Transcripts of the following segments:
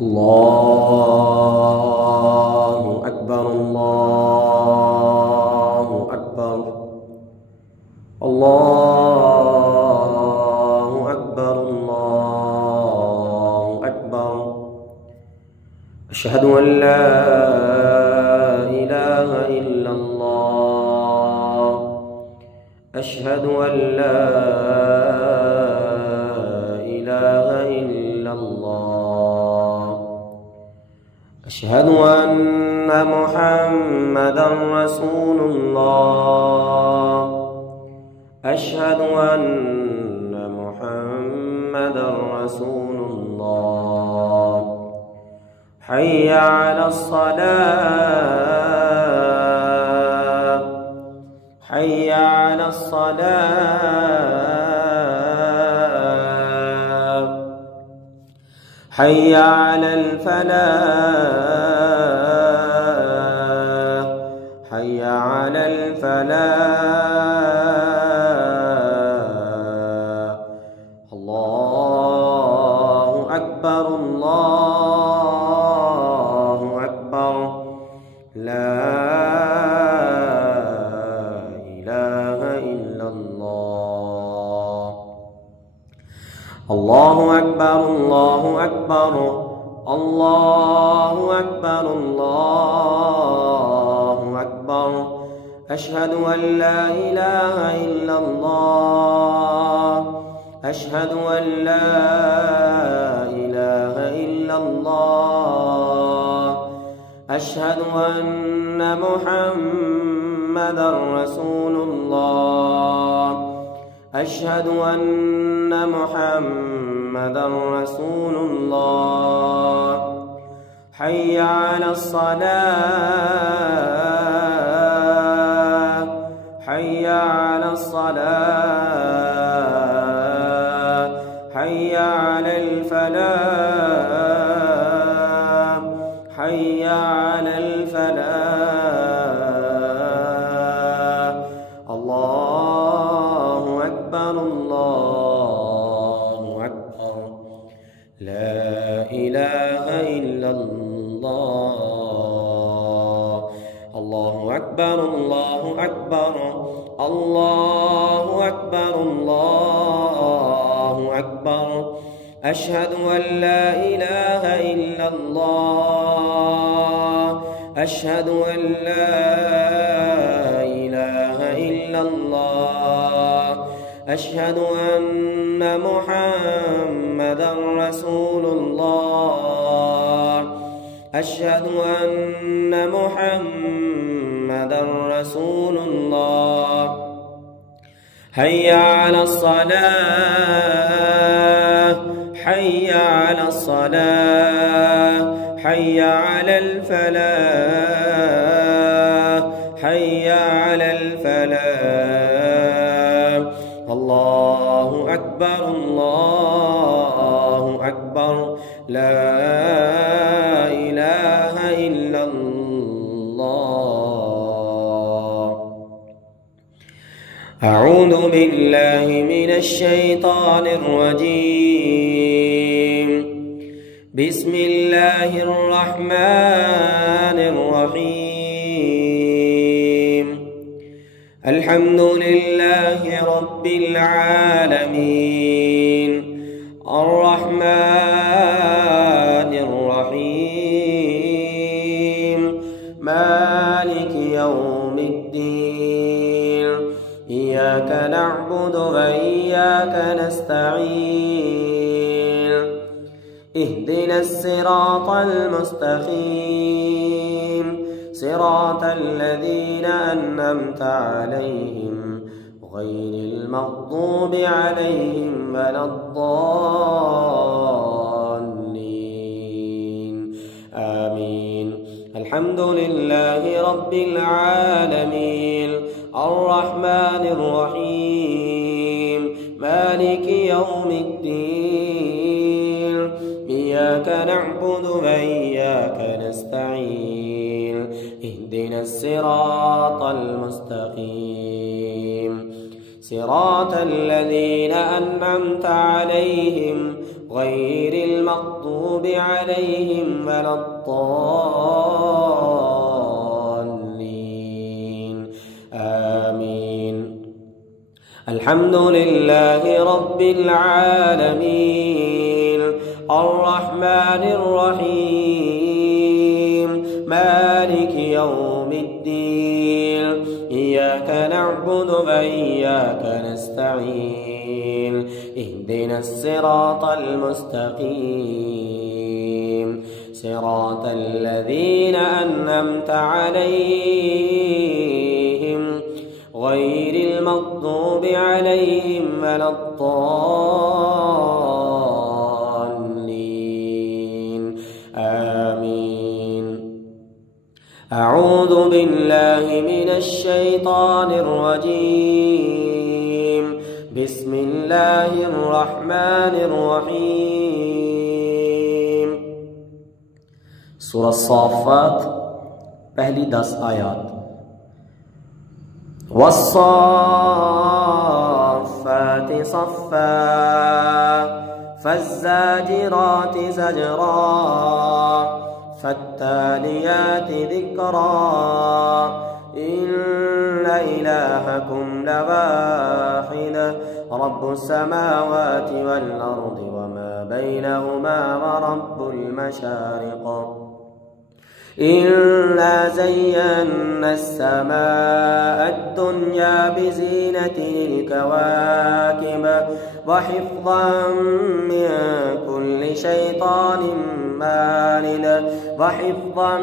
الله أكبر الله أكبر الله أكبر الله أكبر. أشهد أن لا إله إلا الله. أشهد أن لا إله إلا الله. أشهد أن محمدًا رسول الله. أشهد أن محمدًا رسول الله. حي على الصلاة. حي على الصلاة. حي على الفلاح. حي على الفلاح. الله أكبر الله أكبر. لا إله إلا الله. الله أكبر الله أكبر. الله أكبر الله أكبر. أشهد أن لا إله إلا الله. أشهد أن لا إله إلا الله. أشهد أن محمدًا رسول الله. أشهد أن محمدًا رسول الله. حي على الصلاة. حي على الصلاة. حي على الفلاح. حي على الفلاح. الله أكبر الله أكبر. لا إله إلا الله. الله أكبر الله أكبر. الله أكبر الله أكبر. أشهد أن لا إله إلا الله. أشهد أن لا إله إلا الله. أشهد أن محمدًا رسول الله. أشهد أن محمدًا رسول الله. حي على الصلاة. حي على الصلاة. حي على الفلاح. حي على الفلاح. الله أكبر الله أكبر. لا إله إلا الله. أعوذ بالله من الشيطان الرجيم. بسم الله الرحمن الرحيم. الحمد لله رب العالمين. الرحمن الرحيم. مالك يوم الدين. إياك نعبد وإياك نستعين. اهدنا الصراط المستقيم. صراط الذين أنعمت عليهم غير المغضوب عليهم ولا الضالين. آمين. الحمد لله رب العالمين. الرحمن الرحيم. مالك يوم الدين. إياك نعبد وإياك نستعين. اهدنا الصراط المستقيم. صراط الذين أنعمت عليهم غير المغضوب عليهم ولا الضالين آمين. الحمد لله رب العالمين الرحمن الرحيم مالك يوم الدين إياك نعبد وإياك نستعين اهدنا الصراط المستقيم صراط الذين أنعمت عليهم غير المغضوب عليهم ولا الضالين آمين. أعوذ بالله من الشيطان الرجيم. بسم الله الرحمن الرحيم. सूरह साफ़ात पहली 10 आयात। वस्साफ़ात सफ़्फ़ा फ़ज़्ज़ाजिरात ज़जरा फ़त्तालियात ज़िक्रा इन्न इलाहकुम लवाहिद रब्बुस समावाति वल अर्दि वमा बैनहुमा व रब्बुल मशारिक़ इन्ना ज़य्यन्ना अस्समाअ अद्दुन्या बिज़ीनतिल कवाकिब व हिफ़्ज़न मिन कुल्लि शैतानिन मारिद व हिफ़्ज़न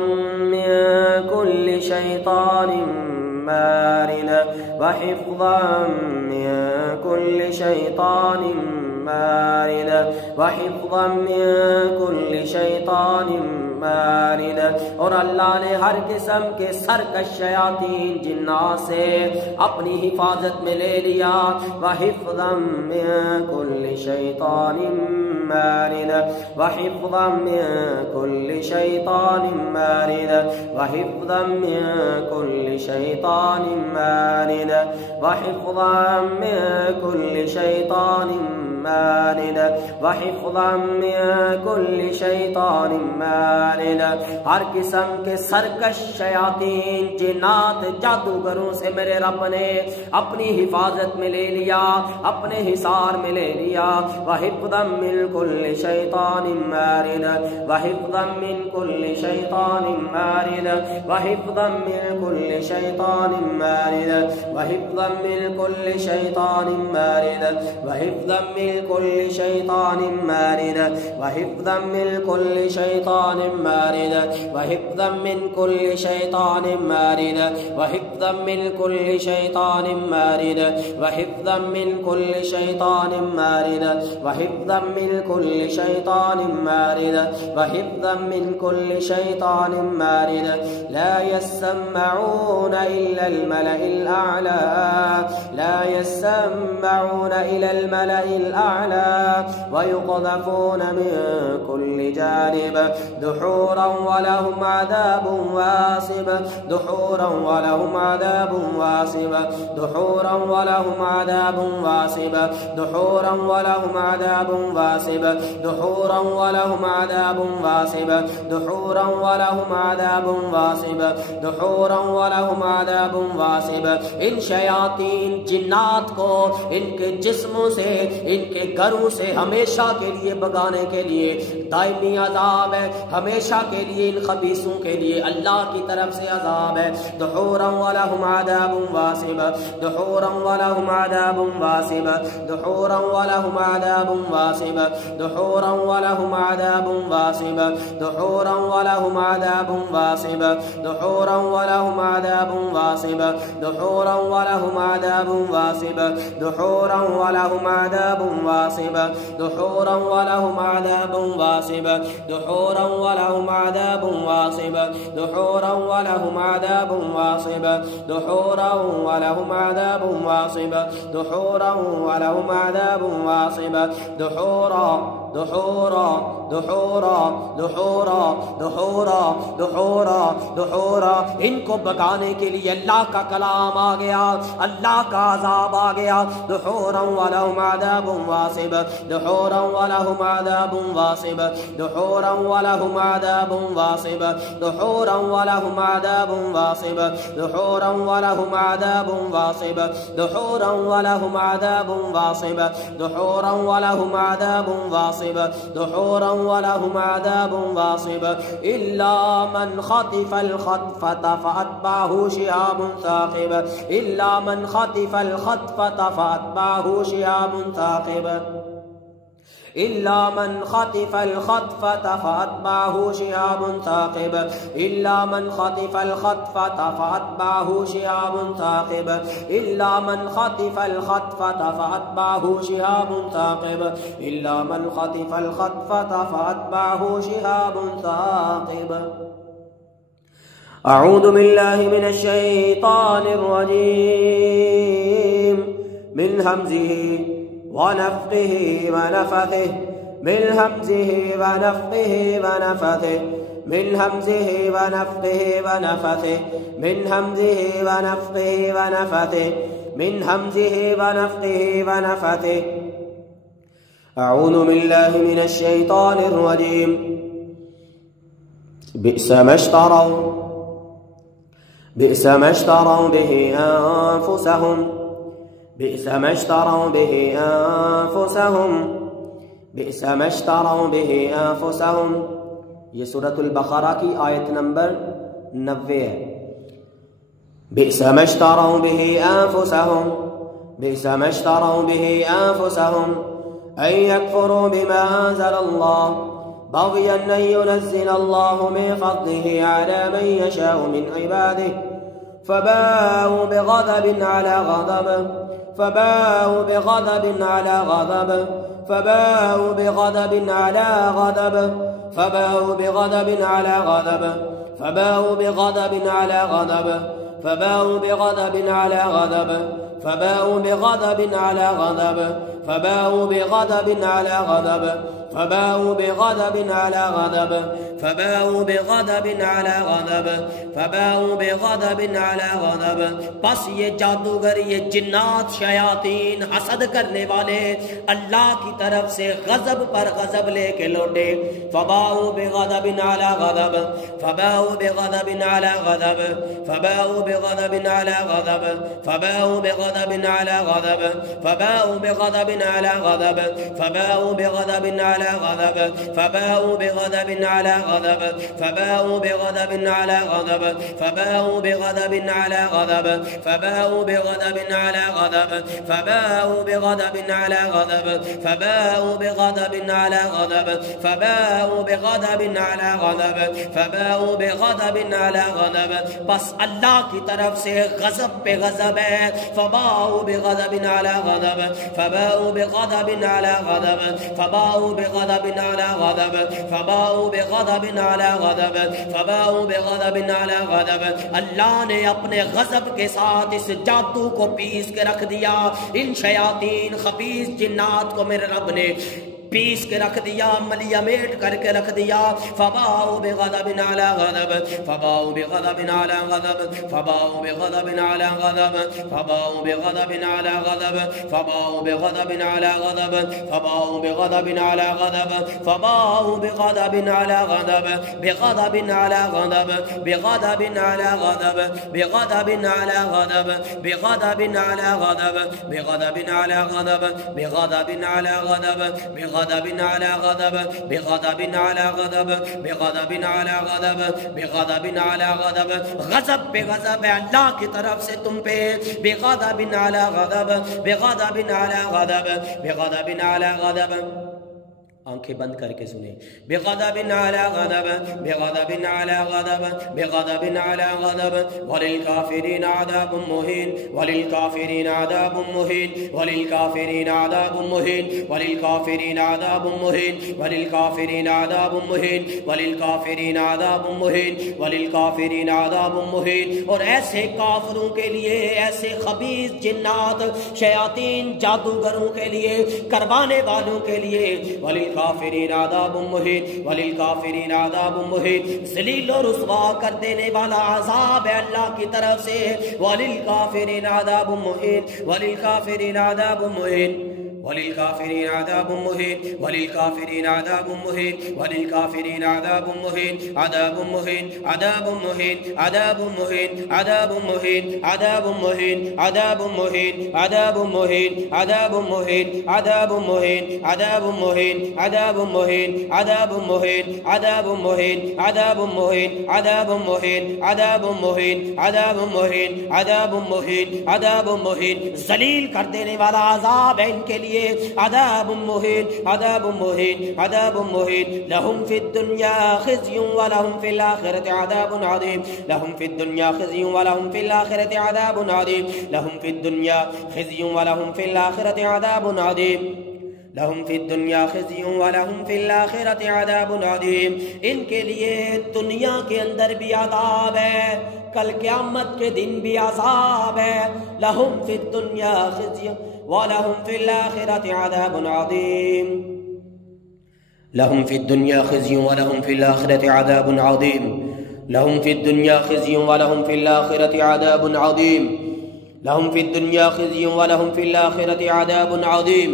मिन कुल्लि शैतानिन मारिद व हिफ़्ज़न मिन कुल्लि शैतानिन मारिद व हिफ़्ज़न मिन कुल्लि शैतानिन मारिद। और अल्लाह ने हर किस्म के सरकश शयातीन जिन्नात से अपनी हिफाजत में ले लिया। व हिफ़्ज़न मिन कुल्लि शैतानिन मारिद व हिफ़्ज़न मिन कुल्लि शैतानिन मारिद व हिफ़्ज़न मिन कुल्लि शैतानिन मारिद व हिफ़्ज़न मिन कुल्लि शैतानिन मारिद व हिफ़्ज़न मिन कुल्लि शैतानिन मारिद। हर किस्म के सरकश शयातीन जिन्नात जादूगरों से मेरे रब ने अपनी हिफाजत में ले लिया, अपने हिसार में ले लिया। व हिफ़्ज़न मिन कुल्लि शैतानिन मारिद व हिफ़्ज़न मिन कुल्लि शैतानिन मारिद व हिफ़्ज़न मिन कुल्लि शैतानिन मारिद व हिफ़्ज़न मिन कुल्लि शैतानिन मारिद व हिफ़्ज़न मिन कुल्लि शैतानिन मारिद व हिफ़्ज़न मिन कुल्लि शैतानिन मारिद व हिफ़्ज़न मिन कुल्लि शैतानिन मारिद व हिफ़्ज़न मिन कुल्लि शैतानिन मारिद व हिफ़्ज़न मिन कुल्लि शैतानिन मारिद व हिफ़्ज़न मिन कुल्लि शैतानिन मारिद व हिफ़्ज़न मिन कुल्लि शैतानिन मारिद। ला यस्मऊन इल्ला अल मलइल अअला ला यस्मऊन इल्ला अल मलइल अअला व युक़ज़फ़ून मिन कुल्लि जानिब दुहूरन व लहुम अज़ाबुन वासिब दुहूरन व लहुम अज़ाबुन वासिब दुहूरन व लहुम अज़ाबुन वासिब दुहूरन व लहुम अज़ाबुन वासिब दुहूरन व लहुम अज़ाबुन वासिब दुहूरन व लहुम अज़ाबुन वासिब दुहूरन व लहुम अज़ाबुन वासिब। इन शयातीन जिन्नात को इनके जिस्मों से, इनके घरों से हमेशा के लिए भगाने के लिए दायमी अज़ाब है, हमेशा के लिए इन खबीसों के लिए अल्लाह की तरफ से अज़ाब है। दुहूरन व लहुम अज़ाबुन वासिब दुहूरन व लहुम अज़ाबुन वासिब दुहूरन व लहुम अज़ाबुन वासिब दुहूरन व लहुम अज़ाबुन वासिब दुहूरन व लहुम अज़ाबुन वासिब दुहूरन व लहुम अज़ाबुन वासिब दुहूरन व लहुम अज़ाबुन वासिब दुहूरन व लहुम अज़ाबुन वासिब दुहूरन व लहुम अज़ाबुन वासिब दुहूरन व लहुम अज़ाबुन वासिब दुहूरन व लहुम अज़ाबुन वासिब दुहूरन व लहुम अज़ाबुन वासिब दुहूरन व लहुम अज़ाबुन वासिब दुहूरन दुहूरा दुहूरा दुहूरा दुहूरा दुहूरा दुहूरा। इनको भगाने के लिए अल्लाह का कलाम आ गया, अल्लाह का अज़ाब आ गया। दुहूरन वलहुम अज़ाबुन वासिब, दुहूरन वलहुम अज़ाबुन वासिब, दुहूरन वलहुम अज़ाबुन वासिब, दुहूरन वलहुम अज़ाबुन वासिब, दुहूरन वलहुम अज़ाबुन वासिब, दुहूरन वलहुम अज़ाबुन वासिब, दुहूरन वलहुम अज़ाबुन वासिब, दुहूरन वलहुम अज़ाबुन वासिब। इल्ला मन खतिफल खतफत फअतबअहु शिहाबुन साक़िब, इल्ला मन खतिफल खतफत फअतबअहु शिहाबुन साक़िब, इल्ला मन खतिफल खतफत फअतबअहु शिहाबुन साक़िब, इल्ला मन खतिफल खतफत फअतबअहु शिहाबुन साक़िब, इल्ला मन खतिफल खतफत फअतबअहु शिहाबुन साक़िब, इल्ला मन खतिफल खतफत फअतबअहु शिहाबुन साक़िब। अऊज़ु बिल्लाहि मिनश शैतानिर रजीम मिन हमज़िही वनफ़्ख़िही वनफ़ख़िही मिन हमज़िही वनफ़्ख़िही वनफ़ख़िही मिन हमज़िही वनफ़्ख़िही वनफ़ख़िही मिन हमज़िही वनफ़्ख़िही वनफ़ख़िही मिन हमज़िही वनफ़्ख़िही वनफ़ख़िही। अऊज़ु बिल्लाहि मिनश शैतानिर रजीम। बि'स मा इश्तरौ बिही अन्फुसहुम, बि'स मा इश्तरौ बिही अन्फुसहुम, बि'स मा इश्तरौ बिही अन्फुसहुम। ये सूरतुल बक़रा की आयत नंबर 90 है। बि'स मा इश्तरौ बिही अन्फुसहुम, बि'स मा इश्तरौ बिही अन्फुसहुम अन यकफ़ुरू बिमा अंज़लल्लाह बग़यन अन युनज़्ज़िलल्लाहु मिन फ़ज़्लिही अला मन यशाअ मिन इबादिही फ़बाअू बिग़ज़बिन अला ग़ज़ब, फ़बाअू बिग़ज़बिन अला ग़ज़ब, फ़बाअू बिग़ज़बिन अला ग़ज़ब, फ़बाअू बिग़ज़बिन अला ग़ज़ब, फ़बाअू बिग़ज़बिन अला ग़ज़ब, फ़बाअू बिग़ज़बिन अला ग़ज़ब, फ़बाअू बिग़ज़बिन अला ग़ज़ब, फ़बाअू बिग़ज़बिन अला ग़ज़ब, फ़बाअू बिग़ज़बिन अला ग़ज़ब, फ़बाअू बिग़ज़बिन अला ग़ज़ब, फ़बाअू बिग़ज़बिन अला ग़ज़ब। बस ये जादूगर, ये जिन्नात, शयातीन, हसद करने वाले अल्लाह की तरफ से गज़ब पर गज़ब लेके लौटे। फ़बाअू बिग़ज़बिन अला ग़ज़ब, फ़बाअू बिग़ज़बिन अला ग़ज़ब, फ़बाअू बिग़ज़बिन अला ग़ज़ब, फ़बाअू बिग़ज़बिन अला ग़ज़ब, फ़बाअू बिग़ज़बिन अला ग़ज़ब, फ़बाअू बिग़ज़बिन अला ग़ज़ब, फ़बाअू बिग़ज़बिन अला ग़ज़ब, फ़बाअू बिग़ज़बिन अला ग़ज़ब, फ़बाअू बिग़ज़बिन अला ग़ज़ब, फ़बाअू बिग़ज़बिन अला ग़ज़ब, फ़बाअू बिग़ज़बिन अला ग़ज़ब, फ़बाअू बिग़ज़बिन अला ग़ज़ब, फ़बाअू बिग़ज़बिन अला ग़ज़ब, फ़बाअू बिग़ज़बिन अला ग़ज़ब। बस अल्लाह की तरफ से गज़ब पे गज़ब है। फ़बाअू बिग़ज़बिन अला ग़ज़ब, फ़बाअू बिग़ज़बिन अला ग़ज़ब, फ़बाअू बिग़ज़बिन अला ग़ज़ब, फ़बाअू बिग़ज़बिन अला ग़ज़ब, फ़बाअू बिग़ज़बिन अला ग़ज़ब। अल्लाह ने अपने गज़ब के साथ इस जादू को पीस के रख दिया। इन शयातीन खबीस जिन्नात को मेरे रब ने पीस के रख दिया, मलियामेट करके रख दिया। फ़बाअू बिग़ज़बिन अला ग़ज़ब, फ़बाअू बिग़ज़बिन अला ग़ज़ब, फ़बाअू बिग़ज़बिन अला ग़ज़ब, फ़बाअू बिग़ज़बिन अला ग़ज़ब, फ़बाअू बिग़ज़बिन अला ग़ज़ब, फ़बाअू बिग़ज़बिन अला ग़ज़ब, फ़बाअू बिग़ज़बिन अला ग़ज़ब, बिग़ज़बिन अला ग़ज़ब, बिग़ज़बिन अला ग़ज़ब, बिग़ज़बिन अला ग़ज़ब, बिग़ज़बिन अला ग़ज़ब, बिग़ज़बिन अला ग़ज़ब, बिग़ज़बिन अला ग़ज़ब, बिग़ज़बिन अला ग़ज़ब, बिग़ज़बिन अला ग़ज़ब, बिग़ज़बिन अला ग़ज़ब, बिग़ज़बिन अला ग़ज़ब। गज़ब पे गज़ब है अल्लाह की तरफ से तुम पे। बिग़ज़बिन अला ग़ज़ब, बिग़ज़बिन अला ग़ज़ब, बिग़ज़बिन अला ग़ज़ब। आंखें बंद करके सुने। बिग़ज़बिन अला ग़ज़ब, बिग़ज़बिन अला ग़ज़ब, बिग़ज़बिन अला ग़ज़ब, वलिल काफ़िरीन अज़ाबुम मुहीन, वलिल काफ़िरीन अज़ाबुम मुहीन, वलिल काफ़िरीन अज़ाबुम मुहीन, वलिल काफ़िरीन अज़ाबुम मुहीन, वलिल काफ़िरीन अज़ाबुम मुहीन, वलिल काफ़िरीन अज़ाबुम मुहीन, वलिल काफ़िरीन अज़ाबुम मुहीन। और ऐसे काफिरों के लिए, ऐसे खबीस जिन्नात, शयातीन, जादूगरों के लिए, करवाने वालों के लिए, वलिल काफिरीन अज़ाबुम मुहीन, वलिल काफिरीन अज़ाबुम मुहीन। ज़लील और रुसवा कर देने वाला अज़ाब है अल्लाह की तरफ से। वलिल काफिरीन अज़ाबुम मुहीन, वलिल काफिरीन अज़ाबुम मुहीन, वलिल काफिरीन अज़ाबुम मुहीन, वलिल काफिरीन अज़ाबुम मुहीन, वलिल काफिरीन अज़ाबुम मुहीन, अज़ाबुम मुहीन, अज़ाबुम मुहीन, अज़ाबुम मुहीन, अज़ाबुम मुहीन, अज़ाबुम मुहीन, अज़ाबुम मुहीन, अज़ाबुम मुहीन, अज़ाबुम मुहीन, अज़ाबुम मुहीन, अज़ाबुम मुहीन, अज़ाबुम मुहीन, अज़ाबुम मुहीन, अज़ाबुम मुहीन, अज़ाबुम मुहीन, अज़ाबुम मुहीन, अज़ाबुम मुहीन, अज़ाबुम मुहीन, अज़ाबुम मुहीन, अज़ाबुम मुहीन। ज़लील कर देने वाला अज़ाब है इनके लिए। अज़ाबुम मुहीन, अज़ाबुम मुहीन, अज़ाबुम मुहीन। लहुम फिद दुनिया खिज़्युन व लहुम फिल आखिरति अज़ाबुन अज़ीम, लहुम फिद दुनिया खिज़्युन व लहुम फिल आखिरति अज़ाबुन अज़ीम, लहुम फिद दुनिया खिज़्युन व लहुम फिल आखिरति अज़ाबुन अज़ीम, लहुम फिद दुनिया खिज़्युन व लहुम फिल आखिरति अज़ाबुन अज़ीम। इनके लिए दुनिया के अंदर भी अज़ाब है, कल क़यामत के दिन भी अज़ाब है। लहुम फिद दुनिया खिज़्युन व लहुम फिल आखिरति अज़ाबुन अज़ीम, लहुम फिद दुनिया खिज़्युन व लहुम फिल आखिरति अज़ाबुन अज़ीम, लहुम फिद दुनिया खिज़्युन व लहुम फिल आखिरति अज़ाबुन अज़ीम, लहुम फिद दुनिया खिज़्युन व लहुम फिल आखिरति अज़ाबुन अज़ीम,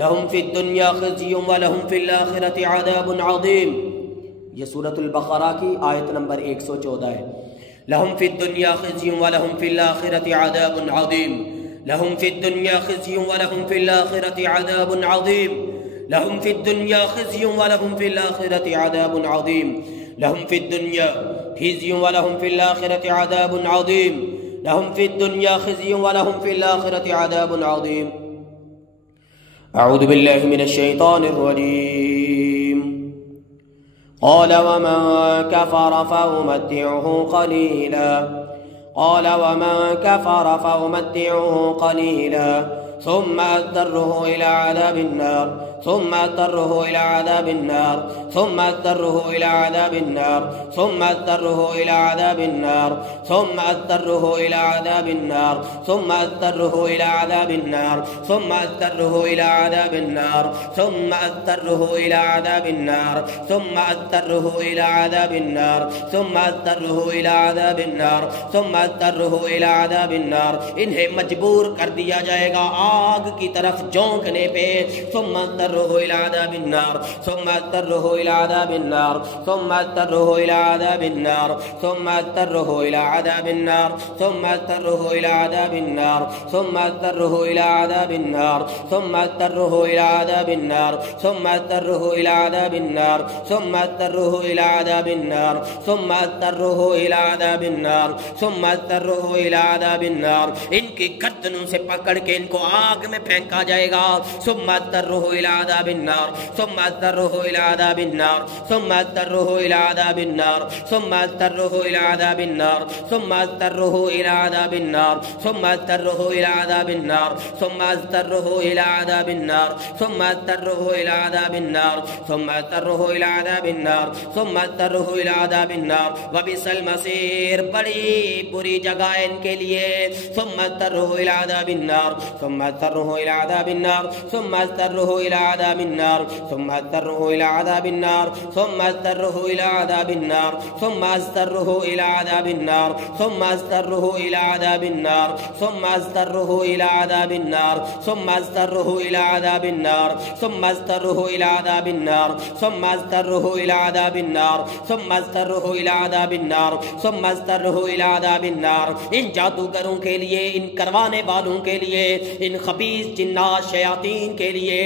लहुम फिद दुनिया खिज़्युन व लहुम फिल आखिरति अज़ाबुन अज़ीम। ये सूरतुल बक़रा की आयत नंबर 114 है। लहुम फिद दुनिया खिज़्युन व लहुम फिल आखिरति अज़ाबुन अज़ीम, लहुम फिद दुनिया खिज़्युन व लहुम फिल आखिरति अज़ाबुन अज़ीम, लहुम फिद दुनिया खिज़्युन व लहुम फिल आखिरति अज़ाबुन अज़ीम, लहुम फिद दुनिया खिज़्युन व लहुम फिल आखिरति अज़ाबुन अज़ीम, लहुम फिद दुनिया खिज़्युन व लहुम फिल आखिरति अज़ाबुन अज़ीम। अऊज़ु बिल्लाहि मिनश शैतानिर रजीम। क़ाल वमन कफ़र फ़उमत्तिउहु क़लीला, क़ाल वमन कफ़र फ़उमत्तिउहु क़लीला सुम्मा अज़्तरुहु इला अज़ाबिन नार, सुम्मा अज़्तरुहु इला अज़ाबिन नार, सुम्मा अज़्तरुहु इला अज़ाबिन नार, सुम्मा अज़्तरुहु इला अज़ाबिन नार, सुम्मा अज़्तरुहु इला अज़ाबिन नार, सुम्मा अज़्तरुहु इला अज़ाबिन नार, सुम्मा अज़्तरुहु इला अज़ाबिन नार, सुम्मा अज़्तरुहु इला अज़ाबिन नार, सुम्मा अज़्तरुहु इला अज़ाबिन नार, सुम्मा अज़्तरुहु इला अज़ाबिन नार, सुम्मा अज़्तरुहु इला अज़ाबिन नार। इन्हें मजबूर कर दिया जाएगा आग की तरफ झोंकने पे। सुम्मा अज़्तरुहु इला अज़ाबिन नार, सुम्मा अज़्तरुहु इला अज़ाबिन नार, सुम्मा अज़्तरुहु इला अज़ाबिन नार, सुम्मा अज़्तरुहु इला अज़ाबिन नार, सुम्मा अज़्तरुहु इला अज़ाबिन नार, सुम्मा अज़्तरुहु इला अज़ाबिन नार, सुम्मा अज़्तरुहु इला अज़ाबिन नार, सुम्मा अज़्तरुहु इला अज़ाबिन नार, सुम्मा अज़्तरुहु इला अज़ाबिन नार, सुम्मा अज़्तरुहु इला अज़ाबिन नार, सुम्मा अज़्तरुहु इला अज़ाबिन नार। इनकी गर्दनों से पकड़ के इनको आग में फेंका जाएगा। सुम्मा अज़्तरुहु इला अज़ाबिन नार, सुम्मा अज़्तरुहु इला अज़ाबिन नार, सुम्मा अज़्तरुहु इला अज़ाबिन नार, सुम्मा अज़्तरुहु इला अज़ाबिन नार, सुम्मा अज़्तरुहु इला अज़ाबिन नार, सुम्मा अज़्तरुहु इला अज़ाबिन नार, सुम्मा अज़्तरुहु इला अज़ाबिन नार, सुम्मा अज़्तरुहु इला अज़ाबिन नार, सुम्मा अज़्तरुहु इला अज़ाबिन नार, सुम्मा अज़्तरुहु इला अज़ाबिन नार। वबिसल मसीर, बड़ी बुरी जगह इनके लिए। सुम्मा अज़्तरुहु इला अज़ाबिन नार, सुम्मा अज़्तरुहु इला अज़ाबिन नार, सुम्मा अज़्तरुहु इला अज़ाबिन नार, सुम्मा अज़्तरुहु इला अज़ाबिन नार, सुम्मा अज़्तरुहु इला अज़ाबिन नार, सुम्मा अज़्तरुहु इला अज़ाबिन नार, सुम्मा अज़्तरुहु इला अज़ाबिन नार, सुम्मा अज़्तरुहु इला अज़ाबिन नार, सुम्मा अज़्तरुहु इला अज़ाबिन नार, सुम्मा अज़्तरुहु इला अज़ाबिन नार, सुम्मा अज़्तरुहु इला अज़ाबिन नार, सुम्मा अज़्तरुहु इला अज़ाबिन नार, सुम्मा अज़्तरुहु इला अज़ाबिन नार। इन जादूगरों के लिए, इन करवाने वालों के लिए, इन खबीस जिन्नात शयातीन के लिए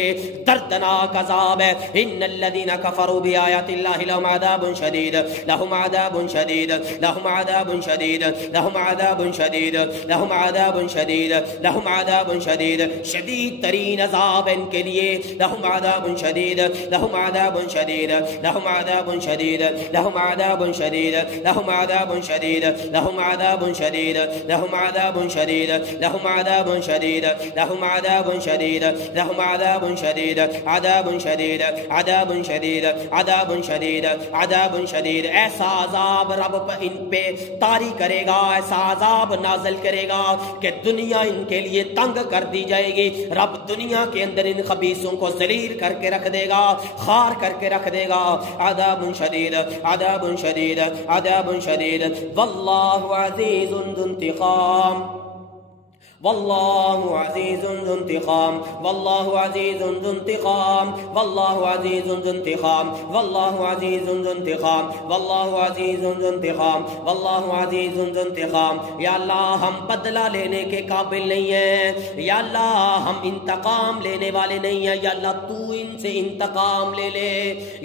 दर्दनाक अज़ाब है। इन्नल्लज़ीना कफ़रू बिआयातिल्लाहि लहुम अज़ाबुन शदीद, लहुम अज़ाबुन शदीद, लहुम अज़ाबुन शदीद, लहुम अज़ाबुन शदीद, लहुम अज़ाबुन शदीद, लहुम अज़ाबुन शदीद। शदीद तरीन अज़ाब इनके लिए। लहुम अज़ाबुन शदीद, लहुम अज़ाबुन शदीद, लहुम अज़ाबुन शदीद, लहुम अज़ाबुन शदीद, लहुम अज़ाबुन शदीद, लहुम अज़ाबुन शदीद, लहुम अज़ाबुन शदीद, लहुम अज़ाबुन शदीद, लहुम अज़ाबुन शदीद, लहुम अज़ाबुन शदीद, अज़ाबुन शदीद, अज़ाबुन शदीद, अज़ाबुन शदीद, अज़ाबुन शदीद। ऐसा अज़ाब रब इन पे तारी करेगा, ऐसा अज़ाब नाज़िल करेगा कि दुनिया इनके लिए तंग कर दी जाएगी। रब दुनिया के अंदर इन खबीसों को ज़लील करके रख देगा, खार करके रख देगा। अज़ाबुन शदीद, अज़ाबुन शदीद, अज़ाबुन शदीद। वल्लाहु अज़ीज़ुन ज़ु इंतिक़ाम, वल्लाहु अज़ीज़ुन ज़ु इंतिक़ाम, वल्लाहु अज़ीज़ुन ज़ु इंतिक़ाम, वल्लाहु अज़ीज़ुन ज़ु इंतिक़ाम, वल्लाहु अज़ीज़ुन ज़ु इंतिक़ाम, वल्लाहु अज़ीज़ुन ज़ु इंतिक़ाम, वल्लाहु अज़ीज़ुन ज़ु इंतिक़ाम। या अल्लाह हम बदला लेने के काबिल नहीं है, या अल्लाह हम इंतकाम लेने वाले नहीं है। या अल्लाह तू इनसे इंतकाम ले ले।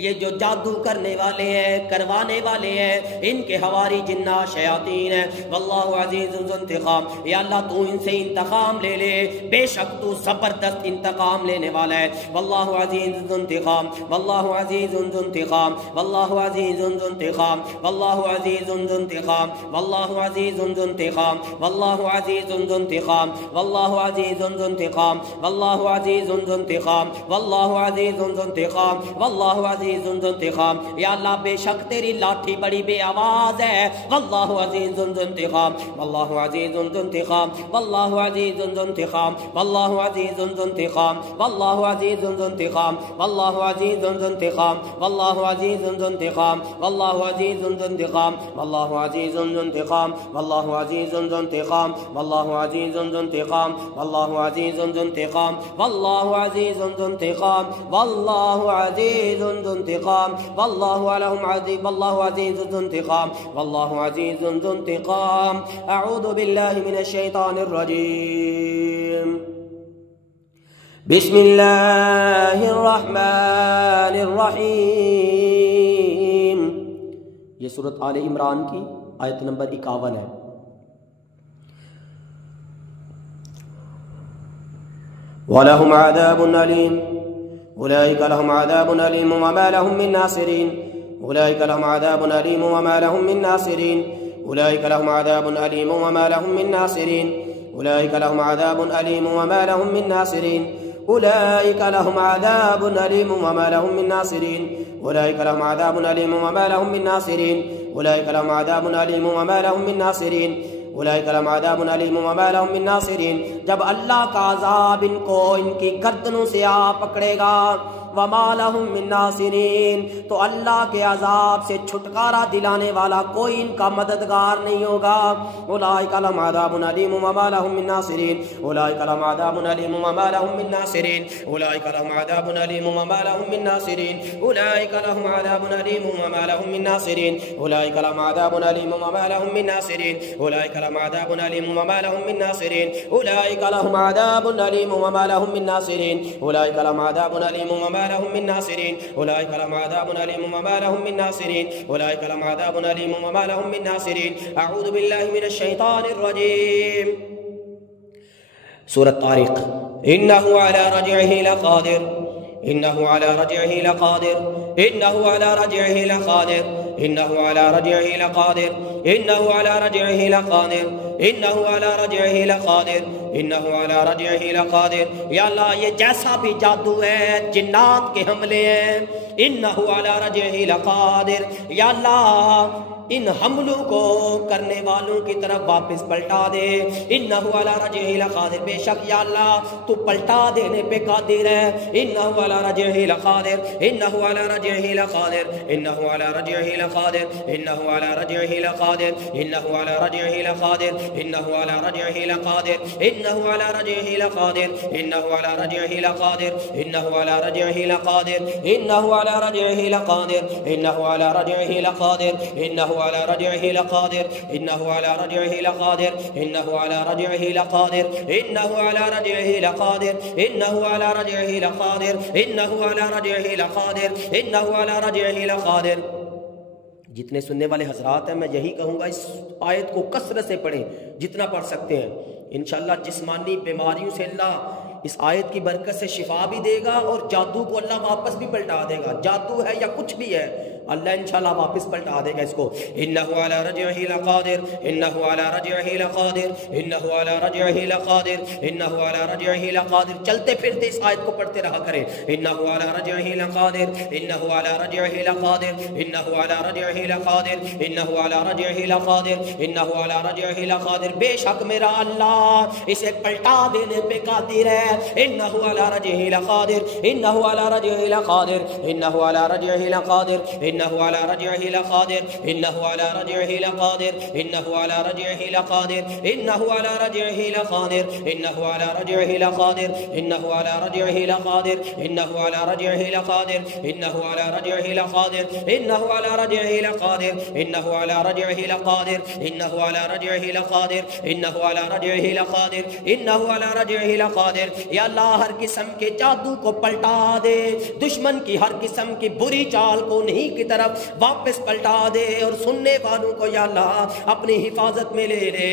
ये जो जादू करने वाले हैं, करवाने वाले हैं, इनके हवारी जिन्ना शयातीन है। वल्लाहु अज़ीज़ुन ज़ु इंतिक़ाम। या अल्लाह तू इनसे इंतकाम ले ले, बेशक तू जबरदस्त इंतकाम लेने वाला है। वल्लाहु अज़ीज़ुन ज़ु इंतिक़ाम, वल्लाहु अज़ीज़ुन ज़ु इंतिक़ाम, वल्लाहु अज़ीज़ुन ज़ु इंतिक़ाम, वल्लाहु अज़ीज़ुन ज़ु इंतिक़ाम, वल्लाहु अज़ीज़ुन ज़ु इंतिक़ाम, वल्लाहु अज़ीज़ुन ज़ु इंतिक़ाम, वल्लाहु अज़ीज़ुन ज़ु इंतिक़ाम, वल्लाहु अज़ीज़ुन ज़ु इंतिक़ाम, वल्लाहु अज़ीज़ुन ज़ु इंतिक़ाम, वल्लाहु अज़ीज़ुन ज़ु इंतिक़ाम। या अल्लाह बेशक तेरी लाठी बड़ी बेआवाज़ है। वल्लाहु अज़ीज़ुन ज़ु इंतिक़ाम, वल्लाहु अज़ीज़ुन ज़ु इंतिक़ाम, वल्लाहु अज़ीज़ुन ज़ु इंतिक़ाम, वल्लाहु अज़ीज़ुन ज़ु इंतिक़ाम, वल्लाहु अज़ीज़ुन ज़ु इंतिक़ाम, वल्लाहु अज़ीज़ुन ज़ु इंतिक़ाम, वल्लाहु अज़ीज़ुन ज़ु इंतिक़ाम, वल्लाहु अज़ीज़ुन ज़ु इंतिक़ाम, वल्लाहु अज़ीज़ुन ज़ु इंतिक़ाम, वल्लाहु अज़ीज़ुन ज़ु इंतिक़ाम, वल्लाहु अज़ीज़ुन ज़ु इंतिक़ाम, वल्लाहु अज़ीज़ुन ज़ु इंतिक़ाम, वल्लाहु अज़ीज़ुन ज़ु इंतिक़ाम, वल्लाहु अज़ीज़ुन ज़ु इंतिक़ाम, वल्लाहु अलहुम अज़ीज़, वल्लाहु अज़ीज़ुन ज़ु इंतिक़ाम, वल्लाहु अज़ीज़ुन ज़ु इंतिक़ाम। अऊज़ु बिल्लाहि मिनश शैतानिर रजीम। बिस्मिल्लाहिर रहमानिर रहीम। ये सूरत आले इमरान की आयत नंबर 51 है। वलहुम अज़ाबुन अलीम, उलाइका लहुम अज़ाबुन अलीम वमा लहुम मिन नासिरीन, उलाइका लहुम अज़ाबुन अलीम वमा लहुम मिन नासिरीन, उलाइका लहुम अज़ाबुन अलीम वमा लहुम मिन नासिरीन, उलाइका लहुम अज़ाबुन अलीम वमा लहुम मिन नासिरीन, उलाइका लहुम अज़ाबुन अलीम वमा लहुम मिन नासिरीन, उलाइका लहुम अज़ाबुन अलीम वमा लहुम मिन नासिरीन, उलाइका लहुम अज़ाबुन अलीम वमा लहुम मिन नासिरीन, उलाइका लहुम अज़ाबुन अलीम वमा लहुम मिन नासिरीन। जब अल्लाह का अज़ाब इनको इनकी गर्दनों से आ पकड़ेगा, वमा लहुम मिन नासिरीन, तो अल्लाह के अज़ाब से छुटकारा दिलाने वाला कोई इनका मददगार नहीं होगा। उलाइका लहुम अज़ाबुन अलीम वमा लहुम मिन नासिरीन, उलाइका लहुम अज़ाबुन अलीम वमा लहुम मिन नासिरीन, उलाइका लहुम अज़ाबुन अलीम वमा लहुम मिन नासिरीन, उलाइका लहुम अज़ाबुन अलीम वमा लहुम मिन नासिरीन, उलाइका लहुम अज़ाबुन अलीम वमा लहुम मिन नासिरीन, उलाइका लहुम अज़ाबुन अलीम वमा लहुम मिन नासिरीन, उलाइका लहुम अज़ाबुन अलीम वमा लहुम मिन नासिरीन, उलाइका लहुम अज़ाबुन अलीम वमा लहुम मिन नासिरीन, उलाइका लहुम अज़ाबुन अलीम वमा लहुम मिन नासिरीन, उलाइका लहुम अज़ाबुन अलीम वमा लहुम मिन नासिरीन। अऊज़ु बिल्लाहि मिनश शैतानिर रजीम। सूरत तारिक। इन्नहु अला रजइही लक़ादिर, इन्नहु अला रजइही लक़ादिर, इन्नहु अला रजइही लक़ादिर, इन्नहु अला रजइही लक़ादिर, इन्नहु अला रजइही लक़ादिर, इन्नहु अला रजइही लक़ादिर, इन्नहु अला रजइही लक़ादिर। या अल्लाह ये जैसा भी जादू है, जिन्नात के हमले हैं, इन्नहु अला रजइही लक़ादिर। या अल्लाह इन हमलों को करने वालों की तरफ वापस पलटा दे। इन्नहु अला रजइही लक़ादिर, बेशक या अल्लाह तू पलटा देने पे कादिर है। इन्नहु अला रजइही लक़ादिर, इन्नहु अला रजइही लक़ादिर, इन्नहु अला रजइही लक़ादिर, इन्नहु अला रजइही लक़ादिर, इन्नहु अला रजइही लक़ादिर, इन्नहु अला रजइही लक़ादिर, इन्नहु अला रजइही लक़ादिर, इन्नहु अला रजइही लक़ादिर, इन्नहु अला रजइही लक़ादिर, इन्नहु अला रजइही लक़ादिर, इन्नहु अला रजइही लक़ादिर, इन्नहु अला रजइही लक़ादिर, इन्नहु अला रजइही लक़ादिर, इन्नहु अला रजइही लक़ादिर, इन्नहु अला रजइही लक़ादिर, इन्नहु अला रजइही लक़ादिर, इन्नहु अला रजइही लक़ादिर, इन्नहु अला रजइही लक़ादिर। जितने सुनने वाले हजरात हैं, मैं यही कहूँगा इस आयत को कसरत से पढ़ें, जितना पढ़ सकते हैं। इंशाअल्लाह जिस्मानी बीमारियों से अल्लाह इस आयत की बरकत से शिफा भी देगा और जादू को अल्लाह वापस भी पलटा देगा। जादू है या कुछ भी है, अल्लाह इंशाल्लाह वापस पलटा देगा इसको। इन्नहु अला रज्इही लक़ादिर, इन्नहु अला रज्इही लक़ादिर, इन्नहु अला रज्इही लक़ादिर, इन्नहु अला रज्इही लक़ादिर। चलते फिरते इस आयत को पढ़ते रहा करें। इन्नहु अला रज्इही लक़ादिर, इन्नहु अला रज्इही लक़ादिर, इन्नहु अला रज्इही लक़ादिर, इन्नहु अला रज्इही लक़ादिर, इन्नहु अला रज्इही लक़ादिर। बेशक मेरा अल्लाह इसे पलटा देने पे कादिर है। इन्नहु अला रज्इही लक़ादिर, इन्नहु अला रज्इही लक़ादिर, इन्नहु अला रज्इही लक़ादिर, इन्नहु अला रज्इही लक़ादिर, इन्नहु अला रज्इही लक़ादिर, इन्नहु अला रज्इही लक़ादिर, इन्नहु अला रज्इही लक़ादिर, इन्नहु अला रज्इही लक़ादिर, इन्नहु अला रज्इही लक़ादिर, इन्नहु अला रज्इही लक़ादिर, इन्नहु अला रज्इही लक़ादिर, इन्नहु अला रज्इही लक़ादिर, इन्नहु अला रज्इही लक़ादिर, इन्नहु अला रज्इही लक़ादिर, इन्नहु अला रज्इही लक़ादिर, इन्नहु अला रज्इही लक़ादिर। या अल्लाह हर किस्म के जादू को पलटा दे, दुश्मन की हर किस्म की बुरी चाल को नहीं की तरफ वापस पलटा दे, और सुनने वालों को या अल्लाह अपनी हिफाजत में ले ले।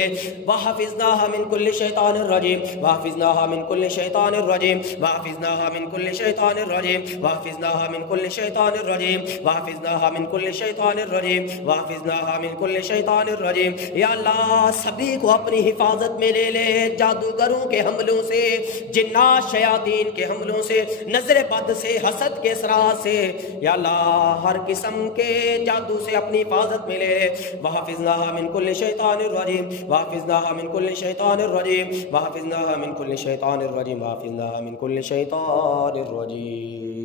वहफिज़नाहा मिन कुल्लि शैतानिर रजीम, वहफिज़नाहा मिन कुल्लि शैतानिर रजीम, वहफिज़नाहा मिन कुल्लि शैतानिर रजीम, वहफिज़नाहा मिन कुल्लि शैतानिर रजीम, वहफिज़नाहा मिन कुल्लि शैतानिर रजीम, वहफिज़नाहा मिन कुल्लि शैतानिर रजीम। या अल्लाह सभी को अपनी हिफाजत में ले ले, जादूगरों के हमलों से, जिन्नात शयातीन के हमलों से, नजर बद से, हसद के असरार से, या अल्लाह हर किस्म के जादू से अपनी हिफाजत में ले। वहफिज़नाहा मिन कुल्लि शैतानिर रजीम, वहफिज़नाहा मिन कुल्लि शैतानिर रजीम, वहफिज़नाहा मिन कुल्लि शैतानिर रजीम, वहफिज़नाहा मिन कुल्लि शैतानिर रजीम।